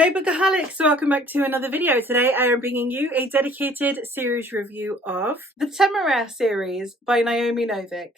Hey Bookaholics, welcome back to another video. Today I am bringing you a dedicated series review of the Temeraire series by Naomi Novik.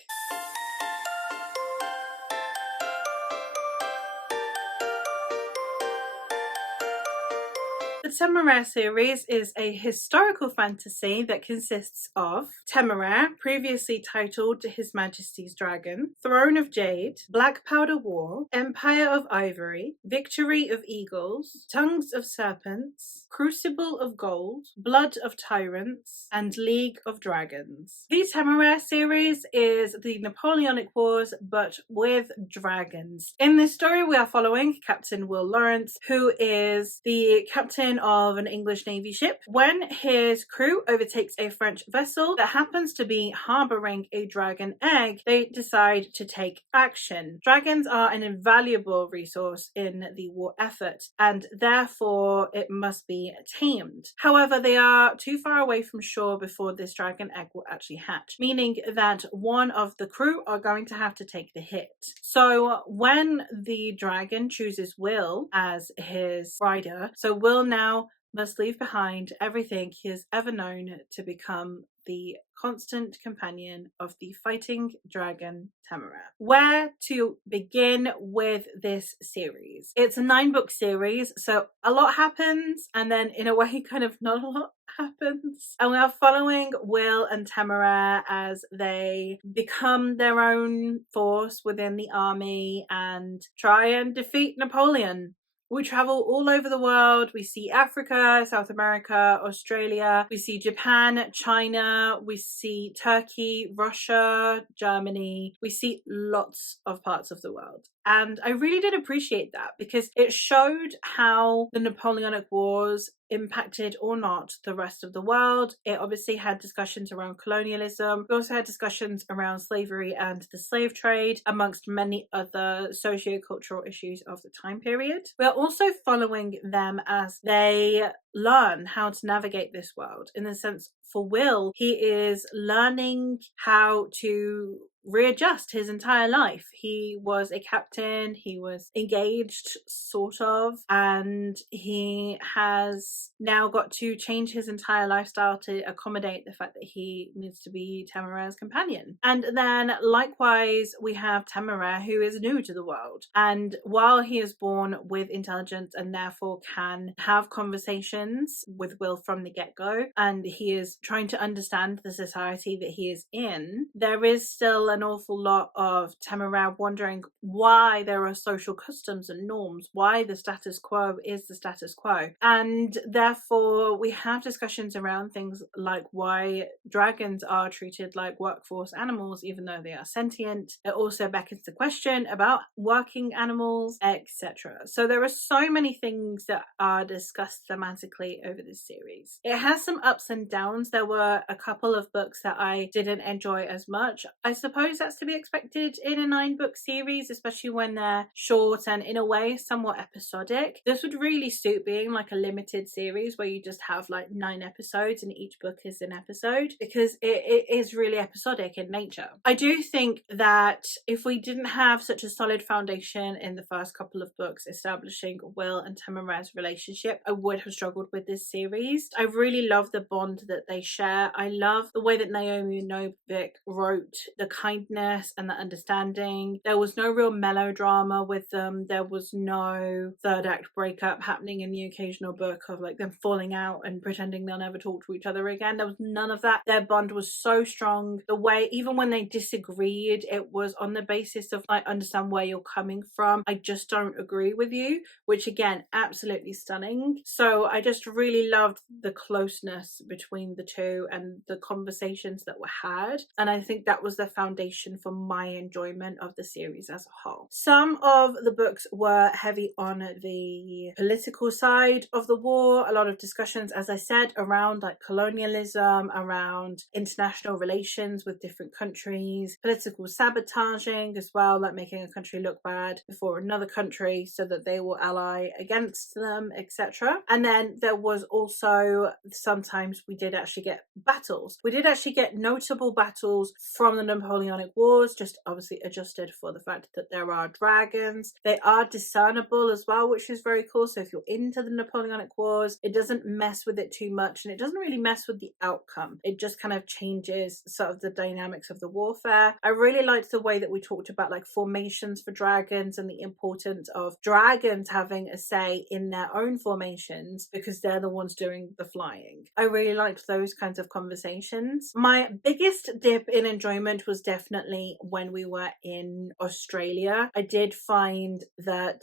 The Temeraire series is a historical fantasy that consists of Temeraire, previously titled His Majesty's Dragon, Throne of Jade, Black Powder War, Empire of Ivory, Victory of Eagles, Tongues of Serpents, Crucible of Gold, Blood of Tyrants, and League of Dragons. The Temeraire series is the Napoleonic Wars, but with dragons. In this story we are following Captain Will Lawrence, who is the captain of an English Navy ship. When his crew overtakes a French vessel that happens to be harboring a dragon egg, they decide to take action. Dragons are an invaluable resource in the war effort, and therefore it must be tamed. However, they are too far away from shore before this dragon egg will actually hatch, meaning that one of the crew are going to have to take the hit. So when the dragon chooses Will as his rider, so Will now must leave behind everything he has ever known to become the constant companion of the fighting dragon Temeraire. Where to begin with this series? It's a 9-book series, so a lot happens, and then in a way kind of not a lot happens. And we are following Will and Temeraire as they become their own force within the army and try and defeat Napoleon. We travel all over the world. We see Africa, South America, Australia. We see Japan, China. We see Turkey, Russia, Germany. We see lots of parts of the world. And I really did appreciate that because it showed how the Napoleonic Wars impacted or not the rest of the world. It obviously had discussions around colonialism. We also had discussions around slavery and the slave trade, amongst many other socio-cultural issues of the time period. We're also following them as they learn how to navigate this world. In the sense, for Will, he is learning how to readjust his entire life. He was a captain, he was engaged, sort of, and he has now got to change his entire lifestyle to accommodate the fact that he needs to be Temeraire's companion. And then likewise we have Temeraire, who is new to the world, and while he is born with intelligence and therefore can have conversations with Will from the get-go, and he is trying to understand the society that he is in, there is still an awful lot of Temeraire wondering why there are social customs and norms, why the status quo is the status quo. And therefore we have discussions around things like why dragons are treated like workforce animals even though they are sentient. It also beckons the question about working animals, etc. So there are so many things that are discussed thematically over this series. It has some ups and downs. There were a couple of books that I didn't enjoy as much. I suppose that's to be expected in a 9-book series, especially when they're short and in a way somewhat episodic. This would really suit being like a limited series where you just have like 9 episodes and each book is an episode, because it is really episodic in nature. I do think that if we didn't have such a solid foundation in the first couple of books establishing Will and Temeraire's relationship, I would have struggled with this series. I really love the bond that they share. I love the way that Naomi Novik wrote the kindness and the understanding. There was no real melodrama with them. There was no third act breakup happening in the occasional book of like them falling out and pretending they'll never talk to each other again. There was none of that. Their bond was so strong. The way, even when they disagreed, it was on the basis of I understand where you're coming from, I just don't agree with you, which again, absolutely stunning. So I just really loved the closeness between the two and the conversations that were had, and I think that was the foundation for my enjoyment of the series as a whole. Some of the books were heavy on the political side of the war. A lot of discussions, as I said, around like colonialism, around international relations with different countries, political sabotaging as well, like making a country look bad before another country so that they will ally against them, etc. And then there was also, sometimes we did actually get battles. We did actually get notable battles from the Napoleonic Napoleonic Wars, just obviously adjusted for the fact that there are dragons. They are discernible as well, which is very cool. So if you're into the Napoleonic Wars, it doesn't mess with it too much, and it doesn't really mess with the outcome. It just kind of changes sort of the dynamics of the warfare. I really liked the way that we talked about like formations for dragons and the importance of dragons having a say in their own formations because they're the ones doing the flying. I really liked those kinds of conversations. My biggest dip in enjoyment was definitely when we were in Australia. I did find that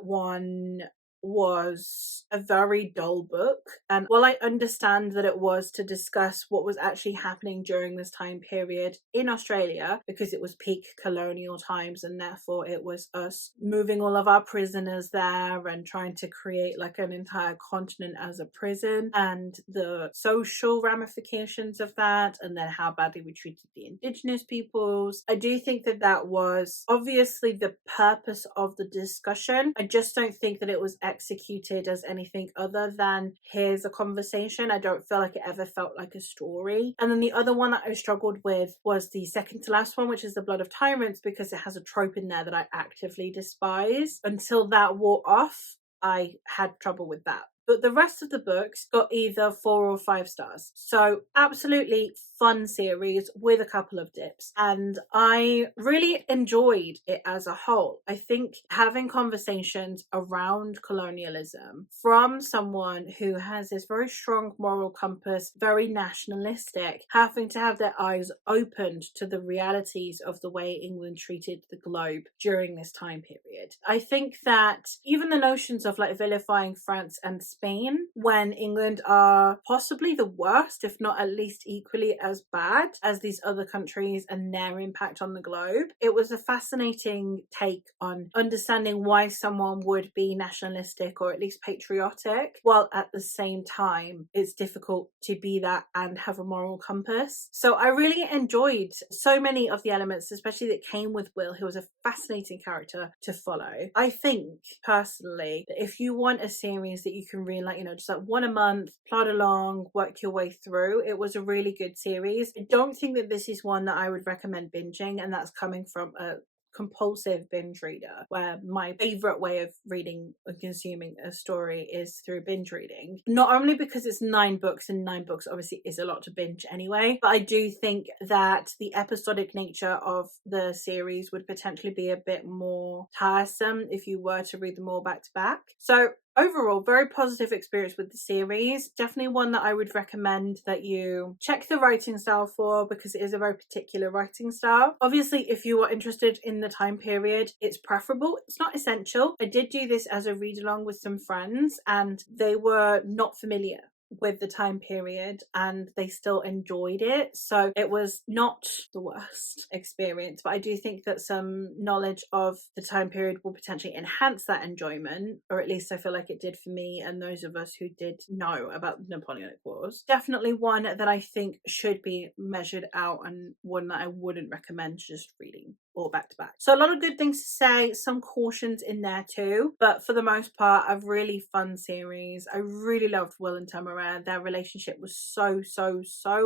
one was a very dull book, and while I understand that it was to discuss what was actually happening during this time period in Australia, because it was peak colonial times and therefore it was us moving all of our prisoners there and trying to create like an entire continent as a prison, and the social ramifications of that, and then how badly we treated the indigenous peoples. I do think that that was obviously the purpose of the discussion. I just don't think that it was executed as anything other than here's a conversation. I don't feel like it ever felt like a story. And then the other one that I struggled with was the second to last one, which is The Blood of Tyrants, because it has a trope in there that I actively despise. Until that wore off, I had trouble with that. But the rest of the books got either 4 or 5 stars. So absolutely fun series with a couple of dips. And I really enjoyed it as a whole. I think having conversations around colonialism from someone who has this very strong moral compass, very nationalistic, having to have their eyes opened to the realities of the way England treated the globe during this time period. I think that even the notions of like vilifying France and Spain when England are possibly the worst, if not at least equally as bad as these other countries and their impact on the globe. It was a fascinating take on understanding why someone would be nationalistic or at least patriotic, while at the same time it's difficult to be that and have a moral compass. So I really enjoyed so many of the elements, especially that came with Will, who was a fascinating character to follow. I think personally that if you want a series that you can read like, just like one a month, plod along, work your way through, it was a really good series. I don't think that this is one that I would recommend binging, and that's coming from a compulsive binge reader, where my favorite way of reading and consuming a story is through binge reading. Not only because it's 9 books, and 9 books obviously is a lot to binge anyway, but I do think that the episodic nature of the series would potentially be a bit more tiresome if you were to read them all back to back. So overall, very positive experience with the series. Definitely one that I would recommend that you check the writing style for, because it is a very particular writing style. Obviously, if you are interested in the time period, it's preferable. It's not essential. I did do this as a read along with some friends, and they were not familiar with the time period and they still enjoyed it, so it was not the worst experience. But I do think that some knowledge of the time period will potentially enhance that enjoyment, or at least I feel like it did for me and those of us who did know about the Napoleonic Wars. Definitely one that I think should be measured out, and one that I wouldn't recommend just reading or back to back. So a lot of good things to say, some cautions in there too, but for the most part a really fun series. I really loved Will and Temeraire. Their relationship was so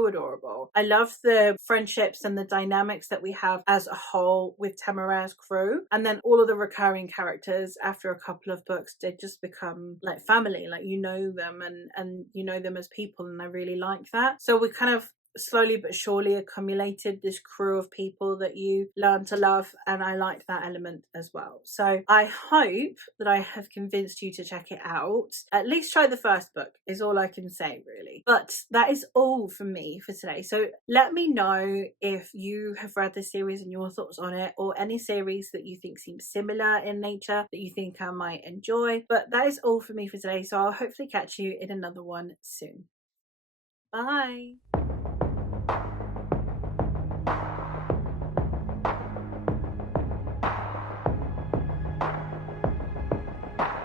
adorable. I love the friendships and the dynamics that we have as a whole with Temeraire's crew, and then all of the recurring characters after a couple of books, they just become like family, like you know them and you know them as people, and I really like that. So we kind of slowly but surely accumulated this crew of people that you learn to love, and I like that element as well. So I hope that I have convinced you to check it out. At least try the first book is all I can say, really. But that is all from me for today. So let me know if you have read this series and your thoughts on it, or any series that you think seems similar in nature that you think I might enjoy. But that is all for me for today, so I'll hopefully catch you in another one soon. Bye.